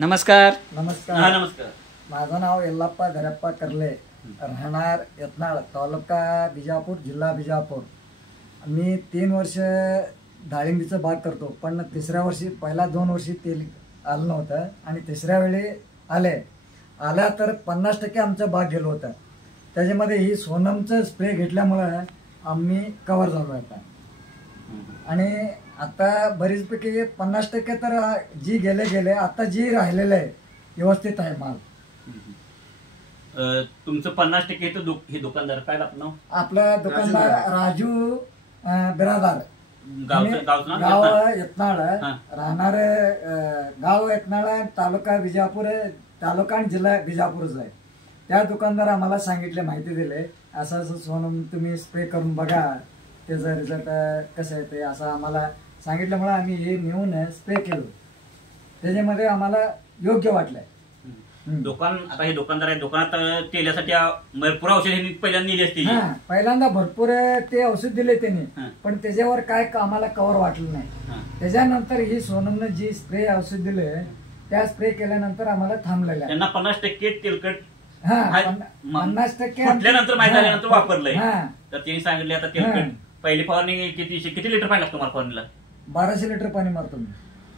नमस्कार. नमस्कार. नमस्कार. माझं नाव यल्लाप्पा धरप्पा कर्ले, राहणार यत्नाळ, तालुका बिजापूर, जिल्हा बिजापूर. मी 3 वर्ष डाळिंबीचं बाग करतो, पण तिसऱ्या वर्षी पहिला 2 वर्षी तेल आलं नव्हतं आणि तिसऱ्या वेळी आल्या तर 50% आमचं बाग गेलो होतं. त्याच्यामध्ये ही सोनमचं स्प्रे घेतल्यामुळं आम्ही कव्हर झालो आता. आणि आता बरीचपैकी 50% तर जी गेले आता जी राहिलेलं आहे व्यवस्थित आहे माल. तुमचं 50% हे दुकानदार काय नाव? आपलं दुकानदार राजू बिरादार, गाव यत्नाळ, राहणार गाव यत्नाळ, तालुका बिजापूर, तालुका आणि जिल्हा बिजापूरच आहे. त्या दुकानदार आम्हाला सांगितले, माहिती दिले, असं असं सोनम तुम्ही स्प्रे करून बघा, त्याचा रिझल्ट कसं येते असं आम्हाला सांगितल्यामुळे आम्ही हे नेऊन स्प्रे केलं. त्याच्यामध्ये आम्हाला योग्य वाटलंय. दुकान आता हे दुकानदार आहे, दुकानात तेलासाठी भरपूर औषध पहिल्यांदा दिली असते. पहिल्यांदा भरपूर ते औषध दिले त्यांनी, पण त्याच्यावर काय आम्हाला कव्हर वाटलं नाही. त्याच्यानंतर ही सोनमनं जी स्प्रे औषध दिले त्या स्प्रे केल्यानंतर आम्हाला थांबलेलं. त्यांना 50% तेलकट 50% फुटल्यानंतर माहिती झाल्यानंतर वापरलंय. तर त्यांनी सांगितले आता तेलकट पहिली फवारणी किती लिटर पाणी लागतं तुम्हाला फवारणीला? 1200 लिटर पाणी मारतो मी.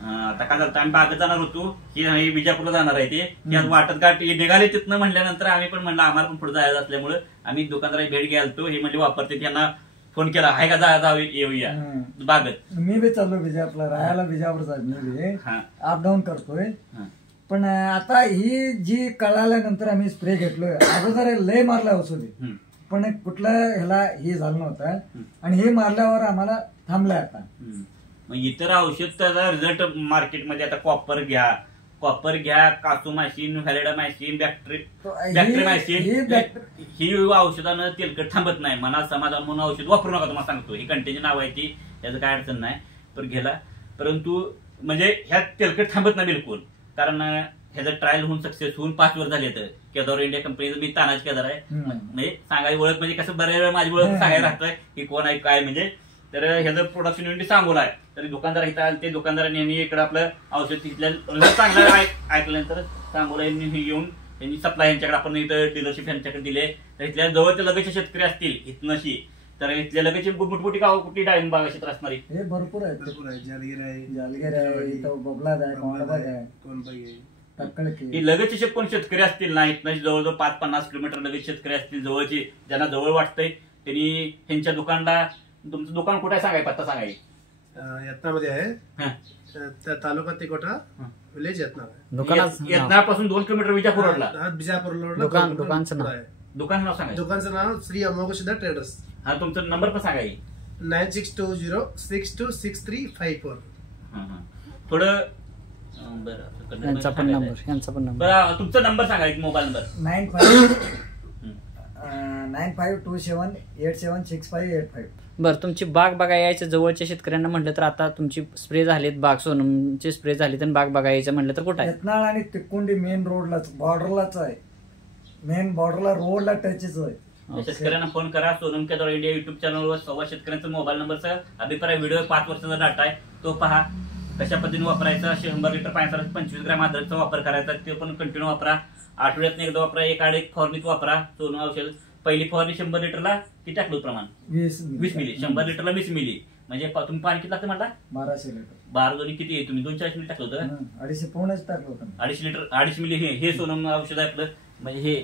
आता काय झालं, आम्ही बागेत जाणार होतो, ही बिजापूरला जाणार आहे ते वाटत गाठ निघाले. तिथनं म्हणल्यानंतर आम्ही पण म्हणलं आम्हाला पण पुढे जायचं असल्यामुळे आम्ही दुकानदाराची भेट घ्यायला हे म्हणजे वापरते. त्यांना फोन केला, आहे का जाऊ येऊया बागेत. मी बी चाललो बिजापूरला राहायला, बिजापूरचा मी बी अपडाऊन करतोय. पण आता ही जी कळाल्यानंतर आम्ही स्प्रे घेतलोय. अगोदर लय मारलं औषधी, पण कुठलं ह्याला हे झालं नव्हतं आणि हे मारल्यावर आम्हाला थांबलंय आता. मग इतर औषध त्याचा रिझल्ट मार्केटमध्ये आता कॉपर घ्या, कासोमायसिन, व्हॅलिडामायसिन, बॅक्टेरियामायसिन, ही औषधानं तेलकट थांबत नाही. मनात समाधान म्हणून औषध वापरू नका, तुम्हाला सांगतो. ही कंटेंची नाव आहे ती, त्याचं काय अडचण नाही, पण घ्यायला. परंतु म्हणजे ह्यात तेलकट थांबत नाही बिलकुल. कारण ह्याचं ट्रायल होऊन सक्सेस होऊन 5 वर्ष झाले. तर केदार इंडिया कंपनीचं मी तानाजी केदार आहे. म्हणजे सांगायची ओळख म्हणजे कसं बऱ्याच वेळा माझी ओळख सांगायला राहतोय की कोण आहे काय म्हणजे. तर ह्याचं प्रोडक्शन युनिट सांगोला आहे. तरी दुकानदार इथं आले, ते दुकानदारांनी इकडे आपलं औषध तिथल्या चांगलं ऐकल्यानंतर सांगोला येऊन त्यांनी सप्लाय यांच्याकडे आपण इथं डीलरशिप यांच्याकडे दिले. तर इथल्या जवळचे लगेच शेतकरी असतील इथनशी, तर इथल्या लगेच मोठमोठी गाव कुठली डाळिंब बागा क्षेत्र असणारी हे भरपूर आहे. जालगीर आहे, इथं बबलाद आहे, कोंडबाग आहे, लगेच कोण शेतकरी असतील ना, इथनं जवळजवळ 5-50 किलोमीटर लगेच शेतकरी असतील जवळची, ज्यांना जवळ वाटतंय त्यांनी ह्यांच्या दुकानला. तुमचं दुकान कुठे आहे सांगाय, पत्ता सांगाय? यत्नामध्ये आहे, तालुका तिकोटा, विलेज यत्नाळ. यत्नाळपासून 2 किलोमीटर बिजापूर रोडला. बिजापूर रोडला दुकानचं नाव सांगा. दुकानचं नाव श्री अमोघसिद्धा ट्रेडर्स. हा, तुमचा नंबर पण सांगाय? 9620626354. थोडं यांचा पण नंबर तुमचा नंबर सांगा, मोबाईल नंबर. 9527876585. बरं, तुमची बाग बघा यायचं जवळच्या शेतकऱ्यांना म्हटलं तर आता तुमची स्प्रे झालीत, बाग सोनमचे स्प्रे झाली, तर बाग बघा यायचं म्हटलं तर कुठं आहे? यत्नाळ आणि तिकुंडी मेन रोडलाच, बॉर्डरलाच आहे. मेन बॉर्डरला रोडला टचच आहे. शेतकऱ्यांना फोन करा. सोनम केदार इंडिया युट्यूब चॅनलवर सव्वा शेतकऱ्यांचा मोबाईल नंबरचा अभिप्राय व्हिडिओ 5 वर्षाचा डाटा आहे, तो पहा. कशा पद्धतीने वापरायचा, 100 लिटर पाण्याचा 25 ग्रॅम अद्रकचा वापर करायचा, ते पण कंटिन्यू वापरा. आठवड्यात एकदा वापरा, एक फवारणीत वापरा. सोनम औषध पहिली फवारणी 100 लिटरला किती टाकलं प्रमाण? 20 मिली. 100 लिटरला 20 मिली. म्हणजे तुम्ही पाणी किती लागतं म्हणला? 1200 लिटर. 12 दोन्ही किती आहे? तुम्ही 240 मिली टाकलं होतं. 250 पाऊणच टाकलं होतं. 250 लिटर 250 मिली हे सोनम औषध आहे आपलं. म्हणजे हे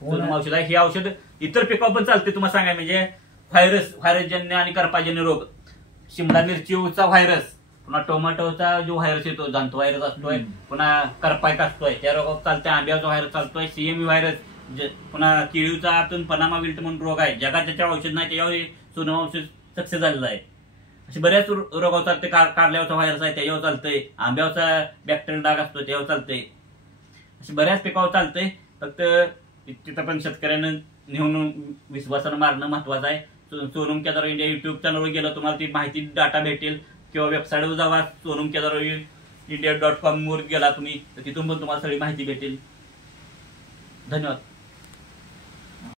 सोनम औषध आहे. हे औषध इतर पिकावर पण चालते. तुम्हाला सांगाय म्हणजे व्हायरसजन्य आणि करपाजन्य रोग, शिमला मिरचीचा व्हायरस, पुन्हा टोमॅटोचा जो व्हायरस येतो, जंतू व्हायरस असतोय, पुन्हा करपायक असतोय, त्या रोगावर चालतोय. आंब्याचा व्हायरस चालतोय, सीएमई व्हायरस, पुन्हा केळीचा आतून पनामा विल्ट म्हणून रोग आहे. जगात ज्याच्यावर औषध नाही त्याच्यावर सोनम औषध सक्सेस झालेलं आहे. असे बऱ्याच रोगावर चालते. कारल्यावरचा व्हायरस आहे त्याच्यावर चालतंय, आंब्यावरचा बॅक्टेरियल डाग असतो त्यावर चालतंय. असे बऱ्याच पिकावर चालतंय. फक्त तिथं पण शेतकऱ्यांना नेऊन विश्वासानं मारणं महत्वाचं आहे. सोनम केदार इंडिया युट्यूब चॅनलवर गेलं तुम्हाला ती माहिती डाटा भेटेल, किंवा वेबसाईटवर जावा sonomkedarindia.com वर गेला तुम्ही तर तिथून पण तुम्हाला सगळी माहिती भेटेल. धन्यवाद.